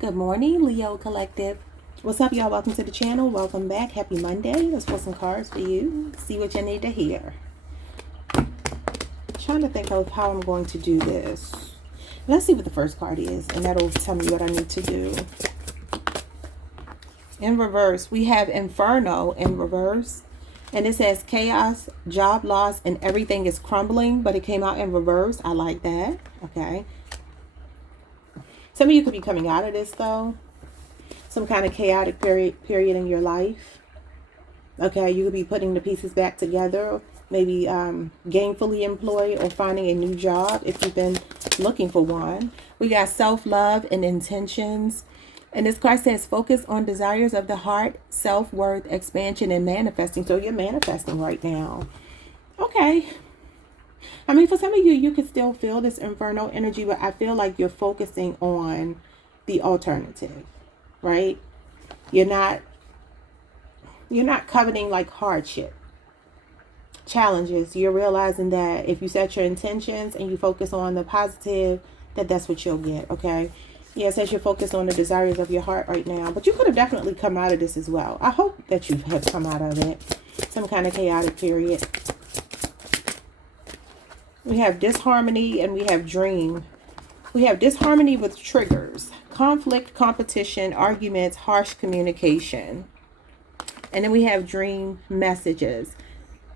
Good morning, Leo Collective. What's up, y'all? Welcome to the channel. Welcome back. Happy Monday. Let's pull some cards for you. See what you need to hear. Trying to think of how I'm going to do this. Let's see what the first card is, and that'll tell me what I need to do. In reverse, we have Inferno in reverse. And it says chaos, job loss, and everything is crumbling. But it came out in reverse. I like that. Okay. Some of you could be coming out of this, though. Some kind of chaotic period in your life. Okay, you could be putting the pieces back together. Maybe gainfully employed or finding a new job if you've been looking for one. We got self-love and intentions. And this card says focus on desires of the heart, self-worth, expansion, and manifesting. So you're manifesting right now. Okay. I mean, for some of you, you could still feel this inferno energy, but I feel like you're focusing on the alternative, right? You're not coveting like hardship, challenges. You're realizing that if you set your intentions and you focus on the positive, that's what you'll get, okay? Yeah, it says you're focused on the desires of your heart right now, but you could have definitely come out of this as well. I hope that you have come out of it. Some kind of chaotic period. We have disharmony and we have dream. We have disharmony with triggers, conflict, competition, arguments, harsh communication. And then we have dream messages,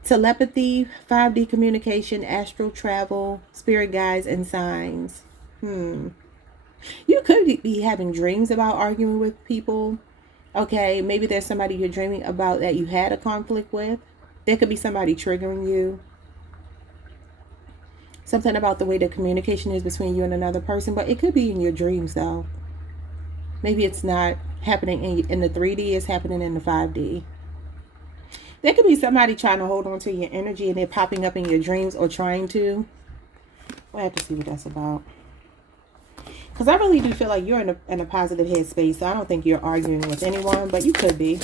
telepathy, 5D communication, astral travel, spirit guides, and signs. You could be having dreams about arguing with people. Okay, maybe there's somebody you're dreaming about that you had a conflict with. There could be somebody triggering you. Something about the way the communication is between you and another person, but it could be in your dreams, though. Maybe it's not happening in the 3D, it's happening in the 5D. There could be somebody trying to hold on to your energy and they're popping up in your dreams or trying to. We'll have to see what that's about. Because I really do feel like you're in a positive headspace. So I don't think you're arguing with anyone, but you could be.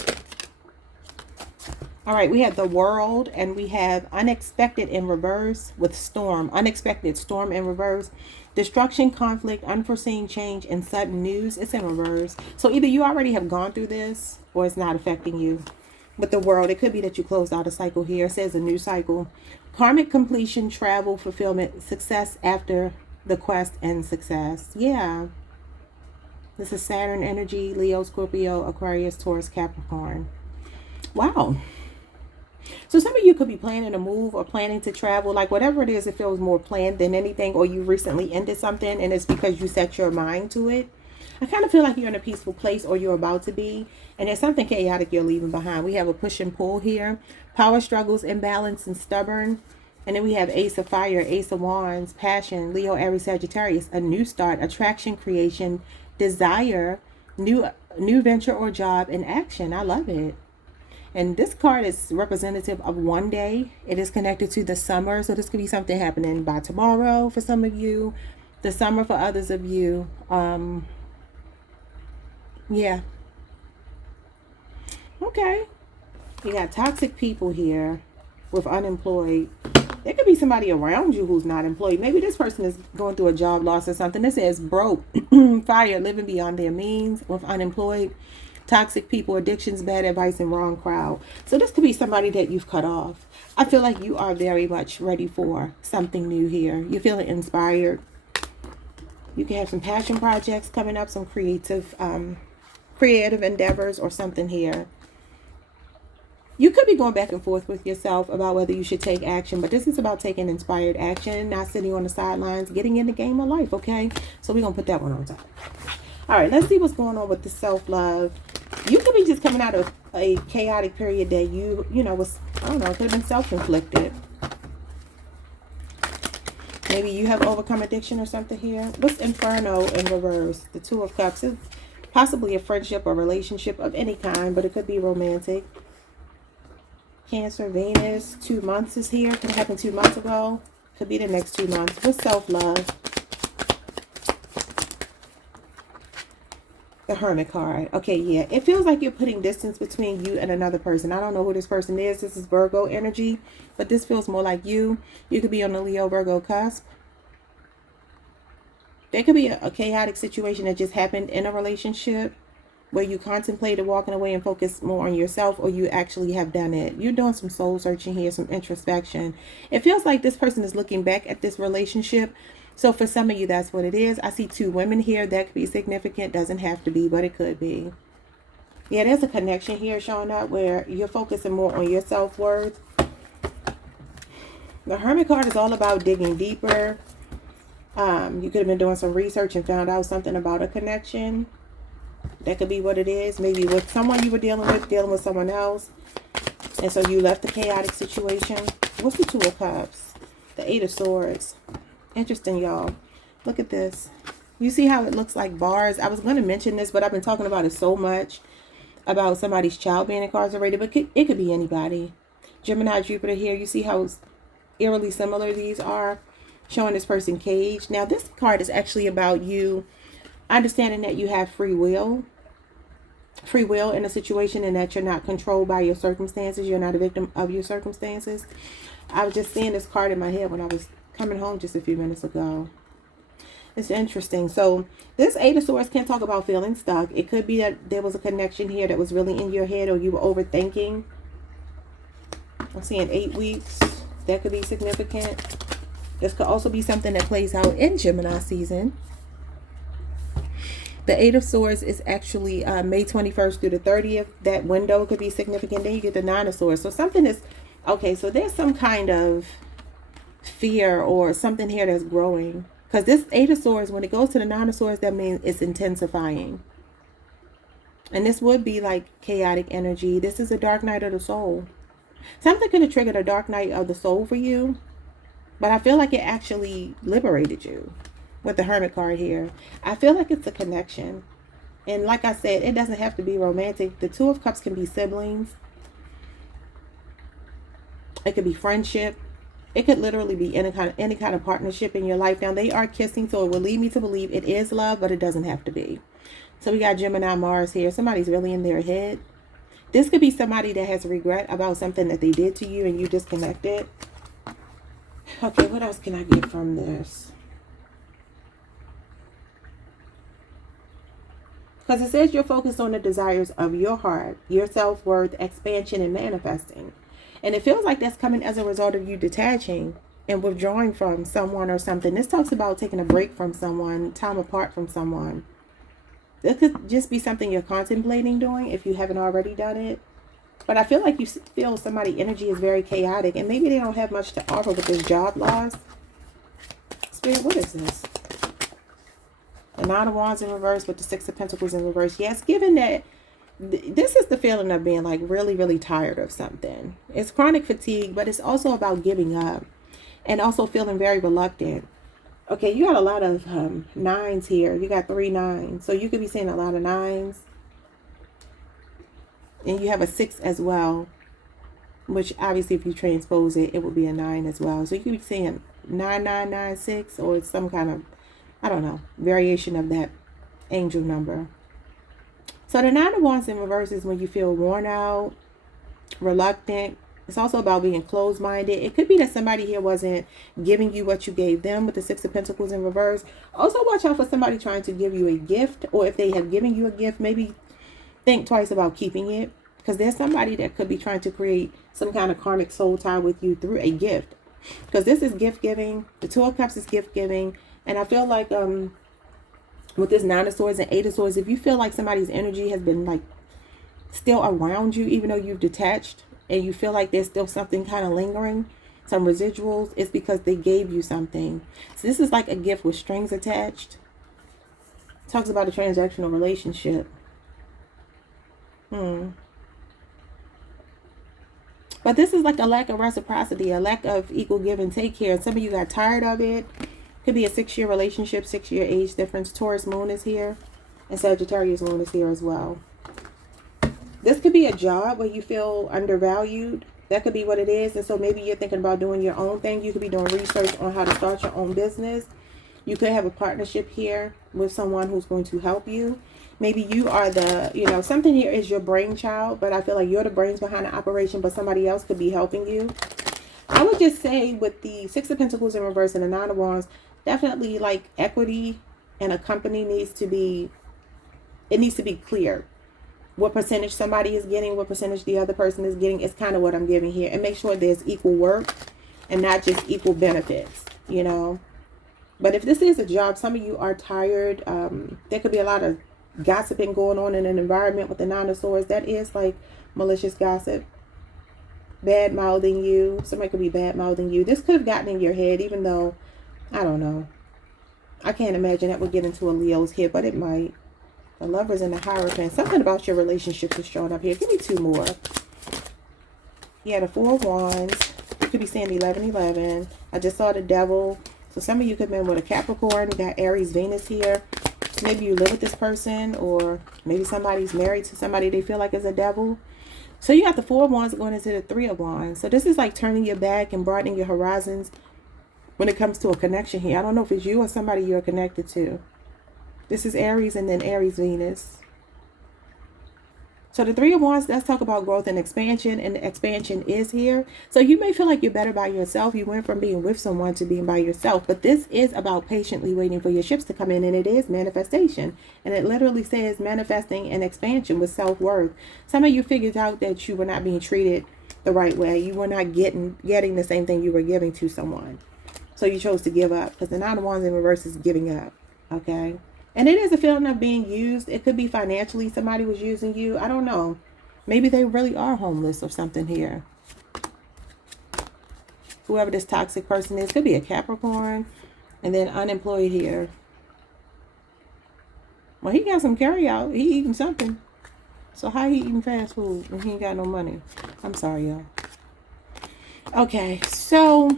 All right, we have the world and we have unexpected in reverse with storm. Unexpected storm in reverse. Destruction, conflict, unforeseen change, and sudden news. It's in reverse. So either you already have gone through this or it's not affecting you. With the world, it could be that you closed out a cycle here. It says a new cycle. Karmic completion, travel, fulfillment, success after the quest, and success. Yeah. This is Saturn energy, Leo, Scorpio, Aquarius, Taurus, Capricorn. Wow. So some of you could be planning a move or planning to travel. Like whatever it is, it feels more planned than anything. Or you recently ended something and it's because you set your mind to it. I kind of feel like you're in a peaceful place or you're about to be. And there's something chaotic you're leaving behind. We have a push and pull here. Power struggles, imbalance, and stubborn. And then we have Ace of Fire, Ace of Wands, Passion, Leo, Aries, Sagittarius. A new start, attraction, creation, desire, new venture or job, and action. I love it. And this card is representative of one day. It is connected to the summer. So this could be something happening by tomorrow for some of you. The summer for others of you. Yeah. Okay. You got toxic people here with unemployed. There could be somebody around you who's not employed. Maybe this person is going through a job loss or something. This says broke, fire, living beyond their means with unemployed. Toxic people, addictions, bad advice, and wrong crowd. So this could be somebody that you've cut off. I feel like you are very much ready for something new here. You're feeling inspired. You can have some passion projects coming up, some creative endeavors or something here. You could be going back and forth with yourself about whether you should take action, but this is about taking inspired action, not sitting on the sidelines, getting in the game of life, okay? So we're going to put that one on top. All right, let's see what's going on with the self-love. You could be just coming out of a chaotic period that you know, was, I don't know, it could have been self-inflicted. Maybe you have overcome addiction or something here. What's Inferno in reverse? The Two of Cups. It's possibly a friendship or relationship of any kind, but it could be romantic. Cancer, Venus, 2 months is here. Could have happened 2 months ago. Could be the next 2 months. What's self-love? The Hermit card. Okay, yeah. It feels like you're putting distance between you and another person. I don't know who this person is. This is Virgo energy, but this feels more like you. You could be on the Leo Virgo cusp. There could be a chaotic situation that just happened in a relationship where you contemplated walking away and focus more on yourself, or you actually have done it. You're doing some soul searching here, some introspection. It feels like this person is looking back at this relationship. So for some of you, that's what it is. I see two women here. That could be significant. Doesn't have to be, but it could be. Yeah, there's a connection here showing up where you're focusing more on your self-worth. The Hermit card is all about digging deeper. You could have been doing some research and found out something about a connection. That could be what it is. Maybe with someone you were dealing with someone else. And so you left the chaotic situation. What's the Two of Cups? The Eight of Swords. Interesting, y'all. Look at this. You see how it looks like bars? I was going to mention this, but I've been talking about it so much. About somebody's child being incarcerated. But it could be anybody. Gemini, Jupiter here. You see how eerily similar these are? Showing this person caged. Now, this card is actually about you understanding that you have free will in a situation, and that you're not controlled by your circumstances. You're not a victim of your circumstances. I was just seeing this card in my head when I was coming home just a few minutes ago. It's interesting. So this Eight of Swords can talk about feeling stuck. It could be that there was a connection here that was really in your head, or you were overthinking. I'm seeing 8 weeks. That could be significant. This could also be something that plays out in Gemini season. The Eight of Swords is actually May 21st through the 30th. That window could be significant. Then you get the Nine of Swords. So something is, okay, so there's some kind of fear or something here that's growing. Because this Eight of Swords, when it goes to the Nine of Swords, that means it's intensifying. And this would be like chaotic energy. This is a dark night of the soul. Something could have triggered a dark night of the soul for you. But I feel like it actually liberated you with the Hermit card here. I feel like it's a connection. And like I said, it doesn't have to be romantic. The Two of Cups can be siblings. It could be friendship. It could literally be any kind of partnership in your life. Now, they are kissing, so it will lead me to believe it is love, but it doesn't have to be. So we got Gemini, Mars here. Somebody's really in their head. This could be somebody that has regret about something that they did to you and you disconnected. Okay, what else can I get from this? Because it says you're focused on the desires of your heart, your self-worth, expansion, and manifesting. And it feels like that's coming as a result of you detaching and withdrawing from someone or something. This talks about taking a break from someone, time apart from someone. This could just be something you're contemplating doing if you haven't already done it. But I feel like you feel somebody's energy is very chaotic, and maybe they don't have much to offer with this job loss. Spirit, what is this? The Nine of Wands in reverse with the Six of Pentacles in reverse. Yes, given that this is the feeling of being like really, really tired of something. It's chronic fatigue, but it's also about giving up and also feeling very reluctant. Okay, you got a lot of nines here. You got 3 9s. So you could be seeing a lot of 9s. And you have a 6 as well, which obviously if you transpose it, it would be a 9 as well. So you could be seeing 9996, or it's some kind of, I don't know, variation of that angel number. So the Nine of Wands in reverse is when you feel worn out, reluctant. It's also about being closed-minded. It could be that somebody here wasn't giving you what you gave them with the Six of Pentacles in reverse. Also watch out for somebody trying to give you a gift, or if they have given you a gift, maybe think twice about keeping it, because there's somebody that could be trying to create some kind of karmic soul tie with you through a gift, because this is gift giving. The Two of Cups is gift giving. And I feel like with this Nine of Swords and Eight of Swords, if you feel like somebody's energy has been like still around you, even though you've detached, and you feel like there's still something kind of lingering, some residuals, it's because they gave you something. So this is like a gift with strings attached. It talks about a transactional relationship. But this is like a lack of reciprocity, a lack of equal give and take here. Some of you got tired of it. Could be a 6-year relationship, 6-year age difference. Taurus moon is here, and Sagittarius moon is here as well. This could be a job where you feel undervalued. That could be what it is. And so maybe you're thinking about doing your own thing. You could be doing research on how to start your own business. You could have a partnership here with someone who's going to help you. Maybe you are the, something here is your brainchild, but I feel like you're the brains behind the operation, but somebody else could be helping you. I would just say with the Six of Pentacles in reverse and the Nine of Wands, definitely like equity and a company needs to be, it needs to be clear what percentage somebody is getting, what percentage the other person is getting. Is kind of what I'm giving here. And make sure there's equal work and not just equal benefits, you know. But if this is a job, some of you are tired. There could be a lot of gossiping going on in an environment with the Nine of Swords. That is like malicious gossip. Bad mouthing you. Somebody could be bad mouthing you. This could have gotten in your head, even though, I don't know. I can't imagine that would get into a Leo's head, but it might. The Lovers and the Hierophant. Something about your relationships is showing up here. Give me two more. Yeah, the Four of Wands. You could be saying 1111. I just saw the Devil. So some of you could have been with a Capricorn. You got Aries, Venus here. Maybe you live with this person, or maybe somebody's married to somebody they feel like is a devil. So you got the Four of Wands going into the Three of Wands. So this is like turning your back and broadening your horizons when it comes to a connection here. I don't know if it's you or somebody you're connected to. This is Aries and then Aries, Venus. So the Three of Wands, let's talk about growth and expansion, and the expansion is here. So you may feel like you're better by yourself. You went from being with someone to being by yourself, but this is about patiently waiting for your ships to come in, and it is manifestation. And it literally says manifesting an expansion with self-worth. Some of you figured out that you were not being treated the right way. You were not getting the same thing you were giving to someone. So you chose to give up, because the Nine of Wands in reverse is giving up, okay? And it is a feeling of being used. It could be financially somebody was using you. I don't know. Maybe they really are homeless or something here. Whoever this toxic person is. Could be a Capricorn. And then unemployed here. Well, he got some carry out. He eating something. So how he eating fast food when he ain't got no money? I'm sorry, y'all. Okay, so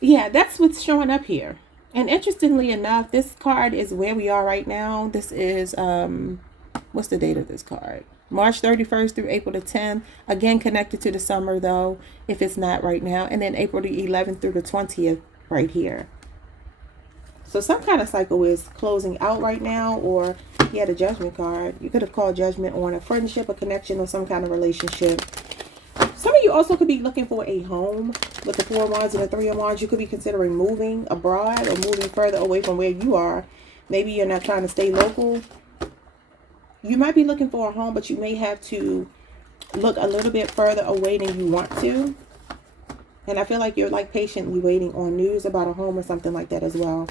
yeah, that's what's showing up here. And interestingly enough, this card is where we are right now. This is, what's the date of this card? March 31st through April the 10th. Again, connected to the summer, though, if it's not right now. And then April the 11th through the 20th right here. So some kind of cycle is closing out right now. Or, yeah, the Judgment card. You could have called judgment on a friendship, a connection, or some kind of relationship. Some of you also could be looking for a home with the Four of Wands and the Three of Wands. You could be considering moving abroad or moving further away from where you are. Maybe you're not trying to stay local. You might be looking for a home, but you may have to look a little bit further away than you want to. And I feel like you're like patiently waiting on news about a home or something like that as well.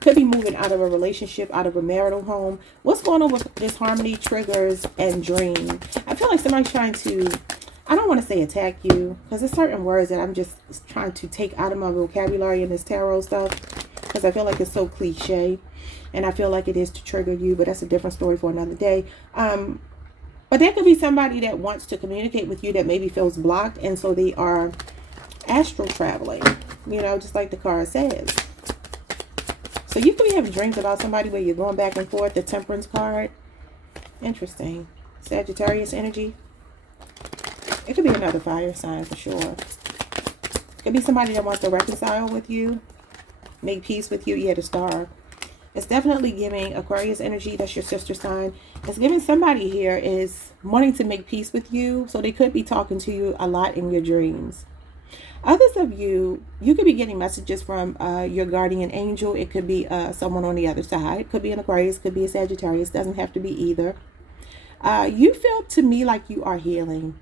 Could be moving out of a relationship, out of a marital home. What's going on with this harmony, triggers, and dream? I feel like somebody's trying to, I don't want to say attack you, because there's certain words that I'm just trying to take out of my vocabulary in this tarot stuff, because I feel like it's so cliche, and I feel like it is to trigger you, but that's a different story for another day. But there could be somebody that wants to communicate with you that maybe feels blocked, and so they are astral traveling, you know, just like the card says. So you could be having dreams about somebody where you're going back and forth. The Temperance card. Interesting. Sagittarius energy. It could be another fire sign for sure. It could be somebody that wants to reconcile with you. Make peace with you. Yeah, the Star. It's definitely giving Aquarius energy. That's your sister sign. It's giving somebody here is wanting to make peace with you. So they could be talking to you a lot in your dreams. Others of you, you could be getting messages from your guardian angel. It could be someone on the other side. It could be an Aquarius, could be a Sagittarius. Doesn't have to be either. You feel to me like you are healing.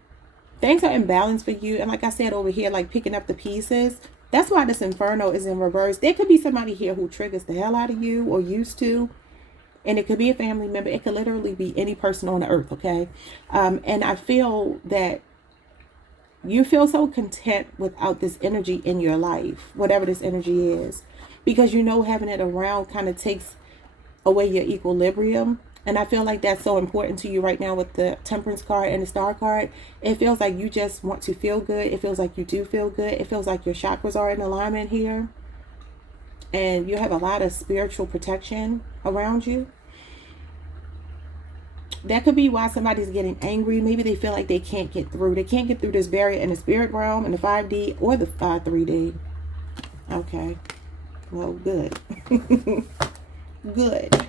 Things are in balance for you. And like I said over here, like picking up the pieces. That's why this Inferno is in reverse. There could be somebody here who triggers the hell out of you or used to. And it could be a family member. It could literally be any person on the earth, okay? And I feel that you feel so content without this energy in your life, whatever this energy is, because you know having it around kind of takes away your equilibrium. And I feel like that's so important to you right now with the Temperance card and the Star card. It feels like you just want to feel good. It feels like you do feel good. It feels like your chakras are in alignment here. And you have a lot of spiritual protection around you. That could be why somebody's getting angry. Maybe they feel like they can't get through. They can't get through this barrier in the spirit realm, in the 5D or the 3D. Okay. Well, good. Good.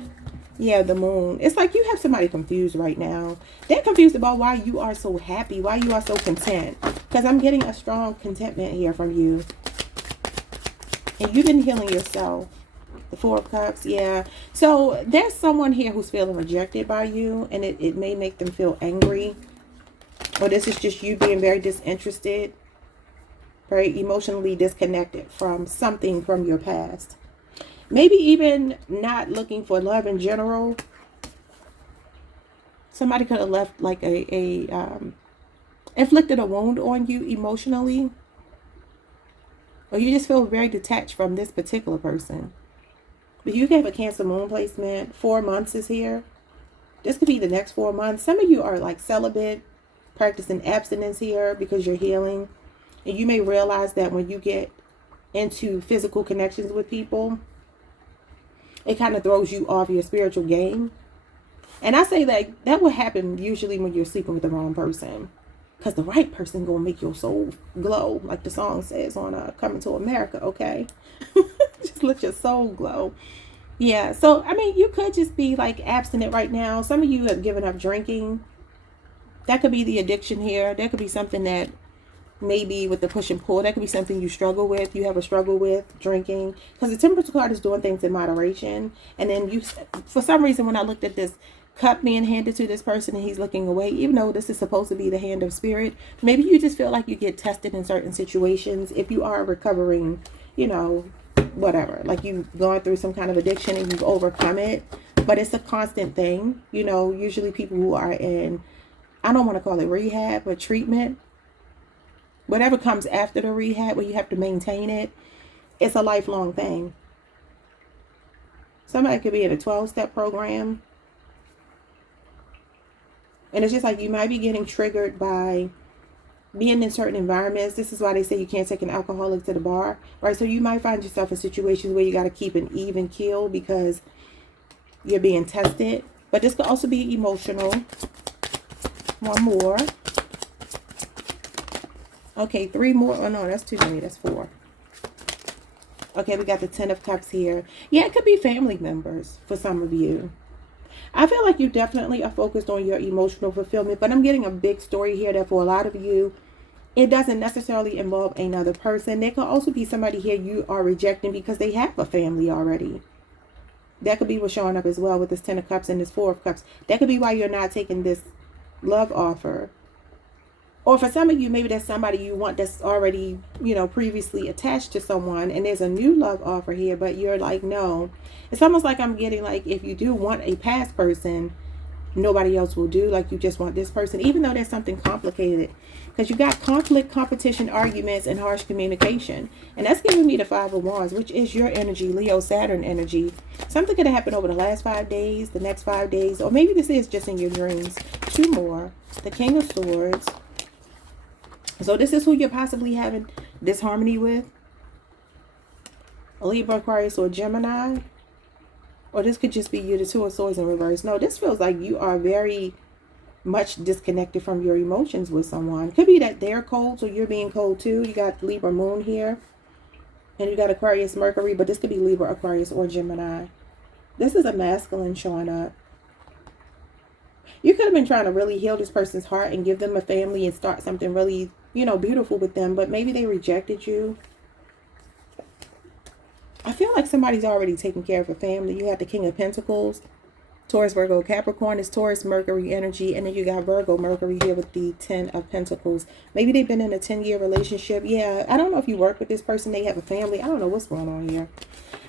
Yeah, the Moon. It's like you have somebody confused right now. They're confused about why you are so happy, why you are so content. Because I'm getting a strong contentment here from you. And you've been healing yourself. The Four of Cups, yeah. So there's someone here who's feeling rejected by you, and it may make them feel angry. Or this is just you being very disinterested, very emotionally disconnected from something from your past. Maybe even not looking for love in general. Somebody could have left like inflicted a wound on you emotionally. Or you just feel very detached from this particular person. But you have a Cancer moon placement. 4 months is here. This could be the next 4 months. Some of you are like celibate, practicing abstinence here because you're healing. And you may realize that when you get into physical connections with people, it kind of throws you off your spiritual game. And I say that will happen usually when you're sleeping with the wrong person. Because the right person gonna make your soul glow, like the song says on Coming to America, okay? Just let your soul glow. Yeah, so, I mean, you could just be, like, abstinent right now. Some of you have given up drinking. That could be the addiction here. That could be something that maybe with the push and pull, that could be something you struggle with. You have a struggle with drinking. Because the Temperance card is doing things in moderation. And then you, for some reason, when I looked at this cup being handed to this person and he's looking away, even though this is supposed to be the hand of spirit, maybe you just feel like you get tested in certain situations. If you are recovering, you know, whatever, like you've gone through some kind of addiction and you've overcome it, but it's a constant thing. You know, usually people who are in, I don't want to call it rehab, but treatment, whatever comes after the rehab where you have to maintain it, it's a lifelong thing. Somebody could be in a 12-step program. And it's just like you might be getting triggered by being in certain environments. This is why they say you can't take an alcoholic to the bar, right? So you might find yourself in situations where you got to keep an even keel because you're being tested. But this could also be emotional. One more. Okay, 3 more. Oh, no, that's too many. That's 4. Okay, we got the 10 of Cups here. Yeah, it could be family members for some of you. I feel like you definitely are focused on your emotional fulfillment, but I'm getting a big story here that for a lot of you, it doesn't necessarily involve another person. There could also be somebody here you are rejecting because they have a family already. That could be what's showing up as well with this 10 of Cups and this 4 of Cups. That could be why you're not taking this love offer. Or for some of you, maybe there's somebody you want that's already, you know, previously attached to someone, and there's a new love offer here, but you're like, no. It's almost like I'm getting like, if you do want a past person, nobody else will do. Like you just want this person, even though there's something complicated. Because you got conflict, competition, arguments, and harsh communication. And that's giving me the 5 of Wands, which is your energy, Leo, Saturn energy. Something could have happened over the last 5 days, the next 5 days, or maybe this is just in your dreams. 2 more. The King of Swords. So this is who you're possibly having disharmony with. A Libra, Aquarius, or Gemini. Or this could just be you, the 2 of Swords in reverse. No, this feels like you are very much disconnected from your emotions with someone. Could be that they're cold, so you're being cold too. You got Libra Moon here. And you got Aquarius, Mercury. But this could be Libra, Aquarius, or Gemini. This is a masculine showing up. You could have been trying to really heal this person's heart and give them a family and start something really, you know, beautiful with them. But maybe they rejected you. I feel like somebody's already taking care of a family. You have the King of Pentacles. Taurus, Virgo, Capricorn is Taurus, Mercury energy. And then you got Virgo, Mercury here with the 10 of Pentacles. Maybe they've been in a 10-year relationship. Yeah, I don't know if you work with this person. They have a family. I don't know what's going on here.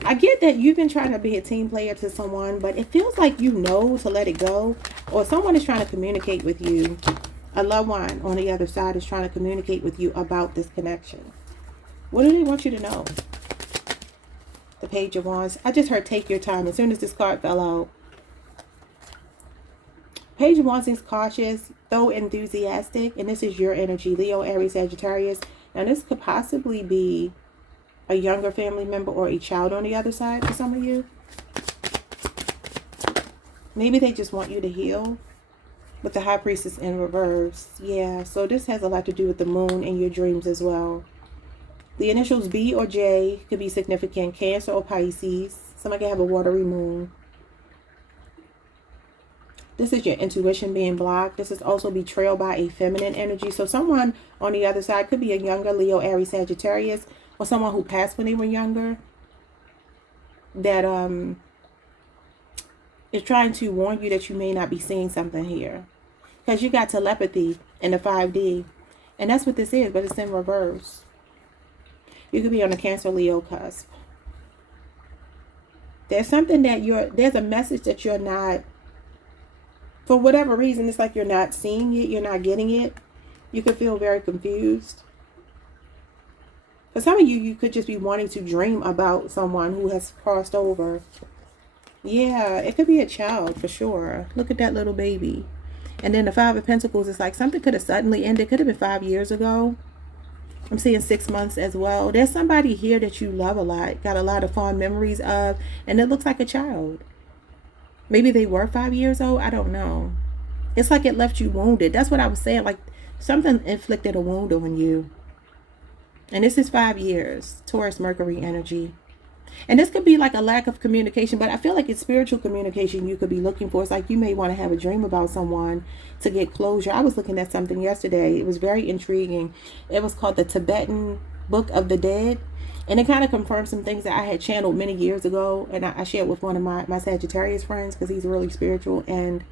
I get that you've been trying to be a team player to someone, but it feels like you know to let it go. Or someone is trying to communicate with you. A loved one on the other side is trying to communicate with you about this connection. What do they want you to know? The Page of Wands. I just heard take your time. As soon as this card fell out. Page of Wands is cautious, though enthusiastic. And this is your energy. Leo, Aries, Sagittarius. Now this could possibly be a younger family member or a child on the other side for some of you. Maybe they just want you to heal. With the High Priestess in reverse. Yeah, so this has a lot to do with the moon and your dreams as well. The initials B or J could be significant. Cancer or Pisces. Somebody can have a watery moon. This is your intuition being blocked. This is also betrayal by a feminine energy. So someone on the other side could be a younger Leo, Aries, Sagittarius. Or someone who passed when they were younger. that is trying to warn you that you may not be seeing something here. Because you got telepathy in the 5D. And that's what this is, but it's in reverse. You could be on the Cancer Leo cusp. There's something that there's a message that you're not, for whatever reason, it's like you're not seeing it, you're not getting it. You could feel very confused. For some of you, you could just be wanting to dream about someone who has crossed over. Yeah, it could be a child for sure. Look at that little baby. And then the Five of Pentacles is like something could have suddenly ended. Could have been 5 years ago. I'm seeing 6 months as well. There's somebody here that you love a lot, got a lot of fond memories of, and it looks like a child. Maybe they were 5 years old. I don't know. It's like it left you wounded. That's what I was saying. Like something inflicted a wound on you. And this is 5 years. Taurus, Mercury energy. And this could be like a lack of communication, but I feel like it's spiritual communication you could be looking for. It's like you may want to have a dream about someone to get closure. I was looking at something yesterday. It was very intriguing. It was called the Tibetan Book of the Dead. And it kind of confirmed some things that I had channeled many years ago. And I shared with one of my Sagittarius friends because he's really spiritual. And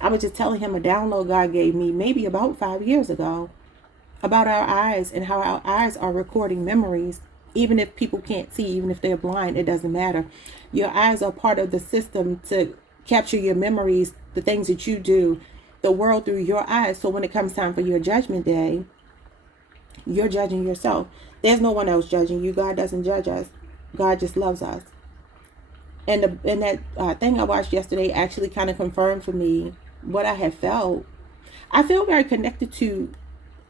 I was just telling him a download God gave me maybe about 5 years ago about our eyes and how our eyes are recording memories. Even if people can't see, even if they're blind, it doesn't matter. Your eyes are part of the system to capture your memories, the things that you do, the world through your eyes. So when it comes time for your judgment day, you're judging yourself. There's no one else judging you. God doesn't judge us. God just loves us. And that thing I watched yesterday actually kind of confirmed for me what I had felt. I feel very connected to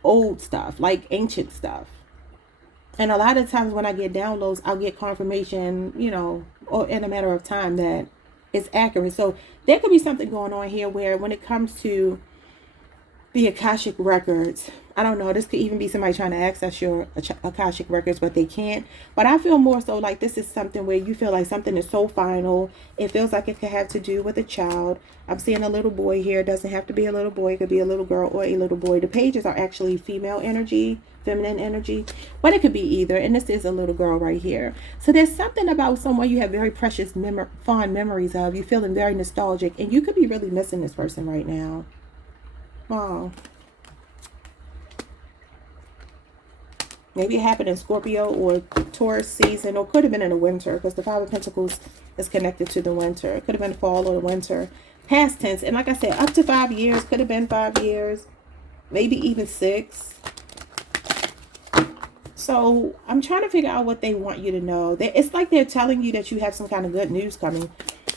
old stuff, like ancient stuff. And a lot of times when I get downloads, I'll get confirmation, or in a matter of time that it's accurate. So there could be something going on here where when it comes to the Akashic records, I don't know, this could even be somebody trying to access your Akashic records, but they can't. But I feel more so like this is something where you feel like something is so final. It feels like it could have to do with a child. I'm seeing a little boy here. It doesn't have to be a little boy. It could be a little girl or a little boy. The pages are actually female energy, feminine energy, but it could be either. And this is a little girl right here. So there's something about someone you have very precious, fond memories of. You're feeling very nostalgic, and you could be really missing this person right now. Wow. Maybe it happened in Scorpio or Taurus season, or could have been in the winter, because the Five of Pentacles is connected to the winter. It could have been fall or the winter. Past tense. And like I said, up to 5 years. Could have been 5 years. Maybe even 6. So I'm trying to figure out what they want you to know. It's like they're telling you that you have some kind of good news coming.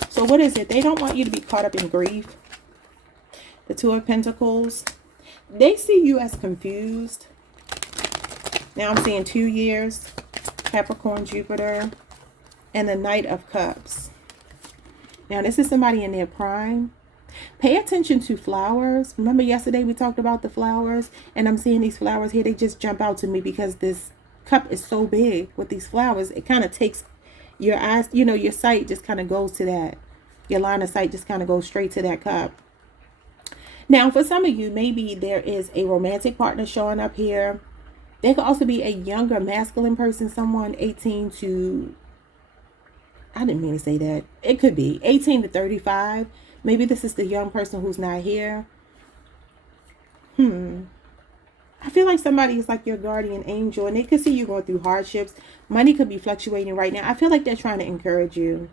So what is it? They don't want you to be caught up in grief. The Two of Pentacles. They see you as confused. Now I'm seeing 2 years. Capricorn, Jupiter. And the Knight of Cups. Now this is somebody in their prime. Pay attention to flowers. Remember yesterday we talked about the flowers? And I'm seeing these flowers here. They just jump out to me because this cup is so big with these flowers. It kind of takes your eyes, your sight just kind of goes to that. Your line of sight just kind of goes straight to that cup. Now, for some of you, maybe there is a romantic partner showing up here. There could also be a younger masculine person, someone 18 to, I didn't mean to say that. It could be 18 to 35. Maybe this is the young person who's not here. I feel like somebody is like your guardian angel, and they could see you going through hardships. Money could be fluctuating right now. I feel like they're trying to encourage you.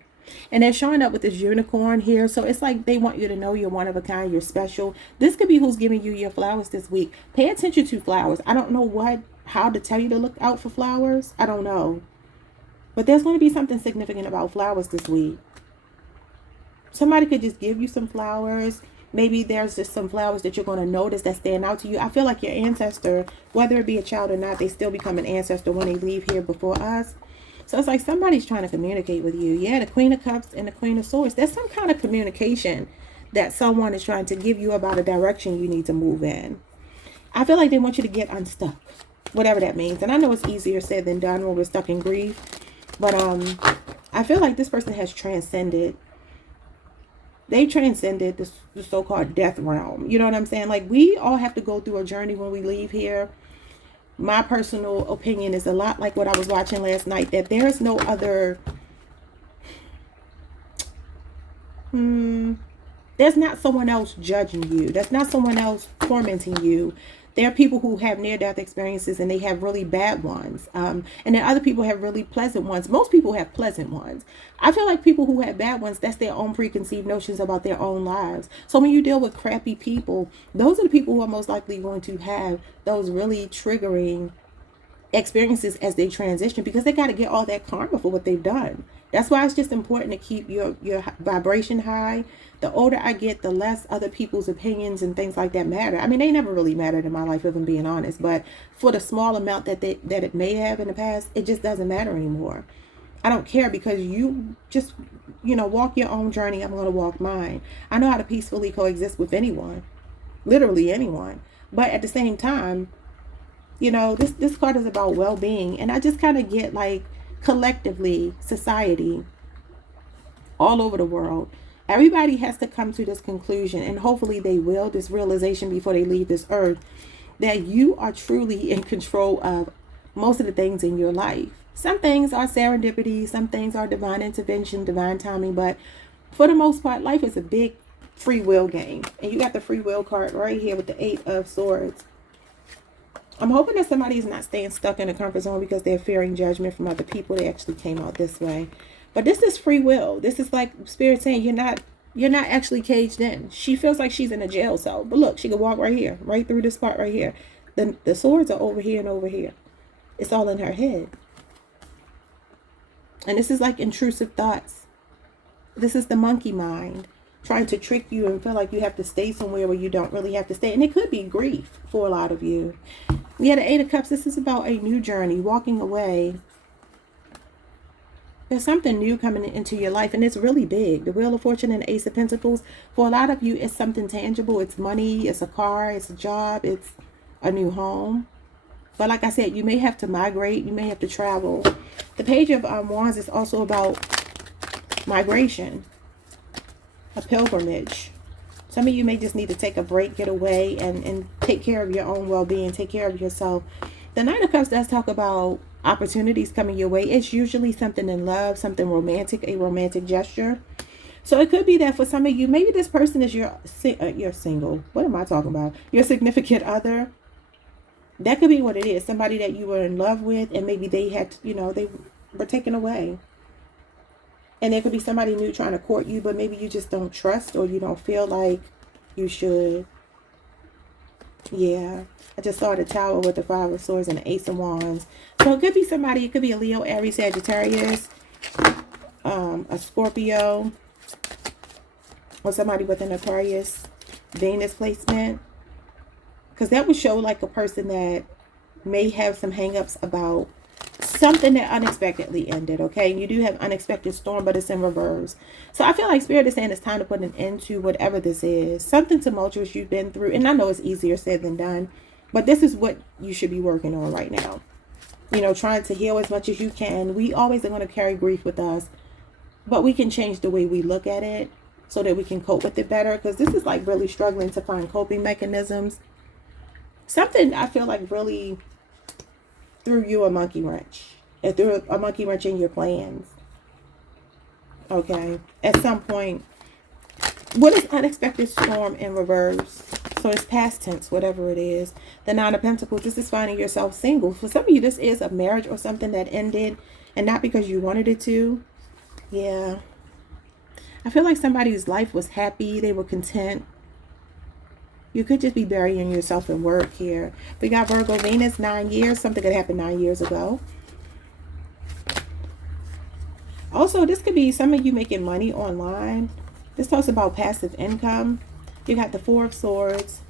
And they're showing up with this unicorn here. So it's like they want you to know you're one of a kind. You're special. This could be who's giving you your flowers this week. Pay attention to flowers. I don't know how to tell you to look out for flowers. I don't know. But there's going to be something significant about flowers this week. Somebody could just give you some flowers. Maybe there's just some flowers that you're going to notice that stand out to you. I feel like your ancestor, whether it be a child or not, they still become an ancestor when they leave here before us. So it's like somebody's trying to communicate with you. Yeah, the Queen of Cups and the Queen of Swords. There's some kind of communication that someone is trying to give you about a direction you need to move in. I feel like they want you to get unstuck, whatever that means. And I know it's easier said than done when we're stuck in grief. But I feel like this person has transcended. They transcended the so-called death realm. You know what I'm saying? Like, we all have to go through a journey when we leave here. My personal opinion is a lot like what I was watching last night, that there's no other there's not someone else judging you. There's not someone else tormenting you. There are people who have near-death experiences and they have really bad ones. And then other people have really pleasant ones. Most people have pleasant ones. I feel like people who have bad ones, that's their own preconceived notions about their own lives. So when you deal with crappy people, those are the people who are most likely going to have those really triggering experiences as they transition, because they got to get all that karma for what they've done. That's why it's just important to keep your vibration high. The older I get, the less other people's opinions and things like that matter. I mean, they never really mattered in my life, if I'm being honest, but for the small amount that it may have in the past, it just doesn't matter anymore. I don't care, because you just, walk your own journey. I'm going to walk mine. I know how to peacefully coexist with anyone, literally anyone. But at the same time, this card is about well-being, and I just kind of get like collectively, society, all over the world, everybody has to come to this conclusion, and hopefully they will, this realization before they leave this earth, that you are truly in control of most of the things in your life. Some things are serendipity, some things are divine intervention, divine timing, but for the most part, life is a big free will game. And you got the free will card right here with the 8 of Swords. I'm hoping that somebody is not staying stuck in a comfort zone because they're fearing judgment from other people. They actually came out this way. But this is free will. This is like Spirit saying you're not actually caged in. She feels like she's in a jail cell. But look, she could walk right here, right through this part right here. The swords are over here and over here. It's all in her head. And this is like intrusive thoughts. This is the monkey mind trying to trick you and feel like you have to stay somewhere where you don't really have to stay. And it could be grief for a lot of you. Yeah, the 8 of Cups, this is about a new journey, walking away. There's something new coming into your life, and it's really big. The Wheel of Fortune and the Ace of Pentacles. For a lot of you, it's something tangible. It's money, it's a car, it's a job, it's a new home. But like I said, you may have to migrate, you may have to travel. The Page of Wands is also about migration, a pilgrimage. Some of you may just need to take a break, get away, and take care of your own well-being, take care of yourself. The Knight of Cups does talk about opportunities coming your way. It's usually something in love, something romantic, a romantic gesture. So it could be that for some of you, maybe this person is your single. What am I talking about? Your significant other. That could be what it is. Somebody that you were in love with, and maybe they had, they were taken away. And there could be somebody new trying to court you, but maybe you just don't trust, or you don't feel like you should. Yeah. I just saw the Tower with the 5 of Swords and the Ace of Wands. So it could be somebody. It could be a Leo, Aries, Sagittarius, a Scorpio, or somebody with an Aquarius, Venus placement. Because that would show like a person that may have some hangups about something that unexpectedly ended, okay? And you do have unexpected storm, but it's in reverse. So I feel like Spirit is saying it's time to put an end to whatever this is. Something tumultuous you've been through. And I know it's easier said than done, but this is what you should be working on right now. Trying to heal as much as you can. We always are going to carry grief with us, but we can change the way we look at it so that we can cope with it better. Because this is like really struggling to find coping mechanisms. Something I feel like really threw you a monkey wrench. It threw a monkey wrench in your plans. Okay. At some point. What is unexpected storm in reverse? So it's past tense, whatever it is. The 9 of Pentacles. This is finding yourself single. For some of you, this is a marriage or something that ended. And not because you wanted it to. Yeah. I feel like somebody's life was happy. They were content. You could just be burying yourself in work here. We got Virgo, Venus, 9 years. Something that happened 9 years ago. Also, this could be some of you making money online. This talks about passive income. You got the 4 of Swords.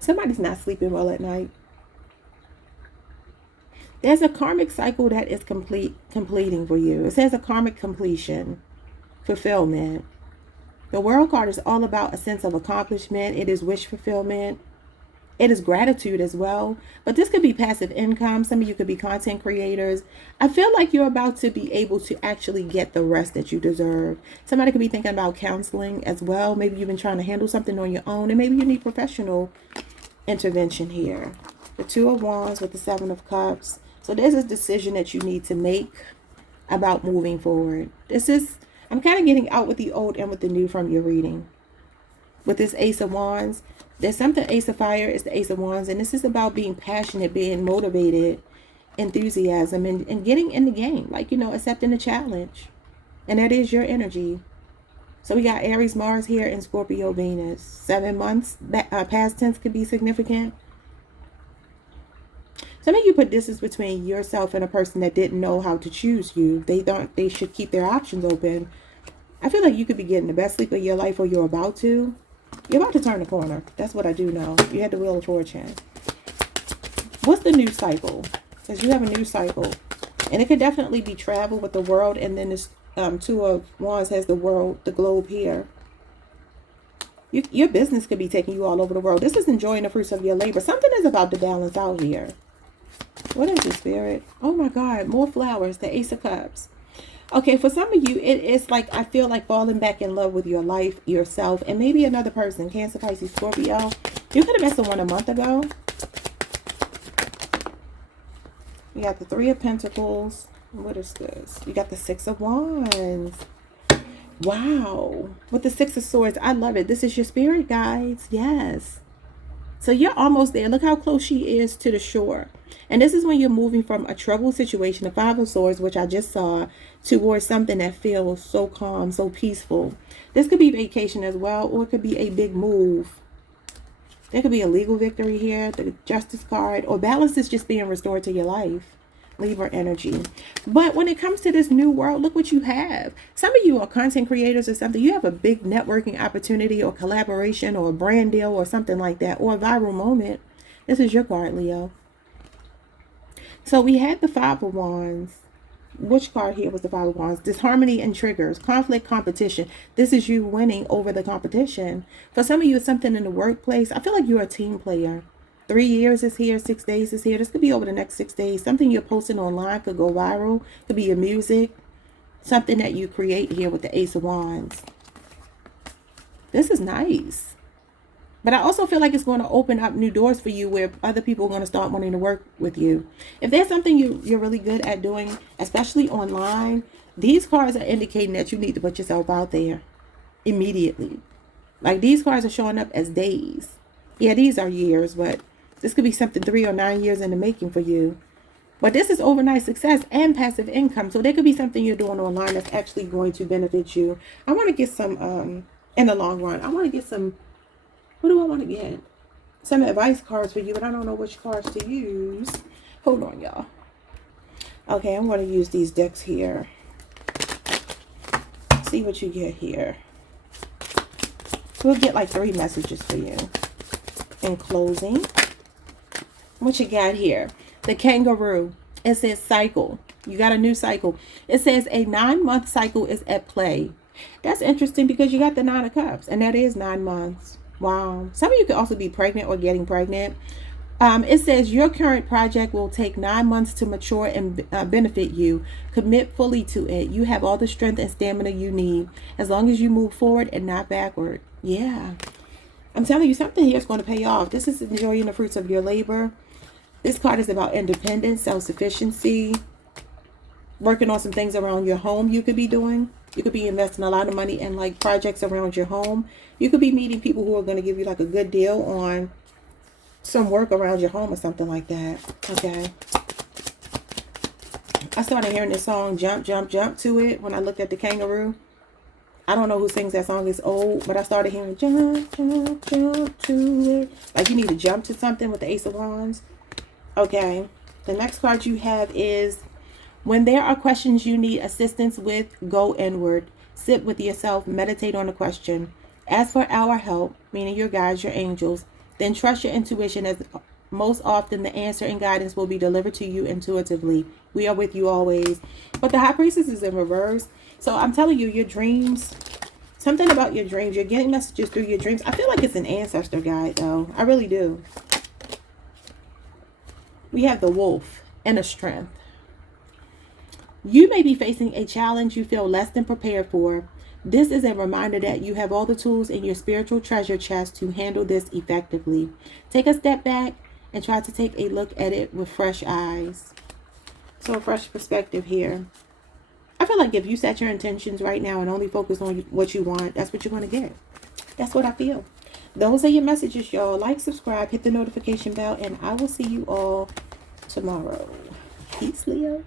Somebody's not sleeping well at night. There's a karmic cycle that is completing for you. It says a karmic completion, fulfillment. The World card is all about a sense of accomplishment. It is wish fulfillment. It is gratitude as well. But this could be passive income. Some of you could be content creators. I feel like you're about to be able to actually get the rest that you deserve. Somebody could be thinking about counseling as well. Maybe you've been trying to handle something on your own, and maybe you need professional intervention here. The 2 of Wands with the 7 of Cups. So there's a decision that you need to make about moving forward. This is I'm kind of getting out with the old and with the new from your reading. With this Ace of Wands, there's something. Ace of Fire is the Ace of Wands, and this is about being passionate, being motivated, enthusiasm, and getting in the game, like, you know, accepting the challenge. And that is your energy. So we got Aries, Mars here, and Scorpio, Venus. 7 months. Past tense could be significant. Some of you put distance between yourself and a person that didn't know how to choose you. They thought they should keep their options open. I feel like you could be getting the best sleep of your life, or you're about to. You're about to turn the corner. That's what I do know. You had the Wheel of Fortune. What's the new cycle? Because you have a new cycle. And it could definitely be travel with the world. And then this Two of Wands has the world, the globe here. Your business could be taking you all over the world. This is enjoying the fruits of your labor. Something is about to balance out here. What is the Spirit? Oh my God, more flowers. The Ace of Cups. Okay, for some of you, it's like, I feel like falling back in love with your life, yourself, and maybe another person. Cancer, Pisces, Scorpio. You could have met someone a month ago. You got the Three of Pentacles. What is this? You got the Six of Wands. Wow. With the Six of Swords. I love it. This is your spirit guides. Yes. So you're almost there. Look how close she is to the shore. And this is when you're moving from a troubled situation, the Five of Swords, which I just saw, towards something that feels so calm, so peaceful. This could be vacation as well, or it could be a big move. There could be a legal victory here, the Justice card, or balance is just being restored to your life. Libra energy. But when it comes to this new world, look what you have. Some of you are content creators or something. You have a big networking opportunity or collaboration or a brand deal or something like that, or a viral moment. This is your card, Leo. So we had the Five of Wands. Which card here was the Five of Wands? Disharmony and triggers. Conflict, competition. This is you winning over the competition. For some of you, it's something in the workplace. I feel like you're a team player. 3 years is here, 6 days is here. This could be over the next 6 days. Something you're posting online could go viral. Could be your music. Something that you create here with the Ace of Wands. This is nice. But I also feel like it's going to open up new doors for you where other people are going to start wanting to work with you. If there's something you're really good at doing, especially online, these cards are indicating that you need to put yourself out there immediately. Like these cards are showing up as days. Yeah, these are years, but this could be something 3 or 9 years in the making for you. But this is overnight success and passive income. So there could be something you're doing online that's actually going to benefit you. I want to get some, in the long run, I want to get some, what do I want to get? Some advice cards for you, but I don't know which cards to use. Hold on, y'all. Okay, I'm going to use these decks here. See what you get here. We'll get like 3 messages for you. In closing, what you got here? The kangaroo. It says cycle. You got a new cycle. It says a 9-month cycle is at play. That's interesting because you got the 9 of Cups, and that is 9 months. Wow. Some of you could also be pregnant or getting pregnant. It says your current project will take 9 months to mature and benefit you. Commit fully to it. You have all the strength and stamina you need as long as you move forward and not backward. Yeah. I'm telling you, something here is going to pay off. This is enjoying the fruits of your labor. This card is about independence, self-sufficiency, working on some things around your home you could be doing. You could be investing a lot of money in like projects around your home. You could be meeting people who are going to give you like a good deal on some work around your home or something like that. Okay. I started hearing this song, Jump, Jump, Jump to it when I looked at the kangaroo. I don't know who sings that song. It's old, but I started hearing jump, jump, jump to it. Like you need to jump to something with the Ace of Wands. Okay. The next card you have is when there are questions you need assistance with, go inward. Sit with yourself. Meditate on the question. Ask for our help, meaning your guides, your angels. Then trust your intuition, as most often the answer and guidance will be delivered to you intuitively. We are with you always. But the High Priestess is in reverse. So I'm telling you, your dreams, something about your dreams, you're getting messages through your dreams. I feel like it's an ancestor guide, though. I really do. We have the Wolf and the Strength. You may be facing a challenge you feel less than prepared for. This is a reminder that you have all the tools in your spiritual treasure chest to handle this effectively. Take a step back and try to take a look at it with fresh eyes. So a fresh perspective here. I feel feel like if you set your intentions right now and only focus on what you want, that's what you're going to get. That's what I feel. Those are your messages, y'all. Like, subscribe, hit the notification bell, and I will see you all tomorrow. Peace, Leo.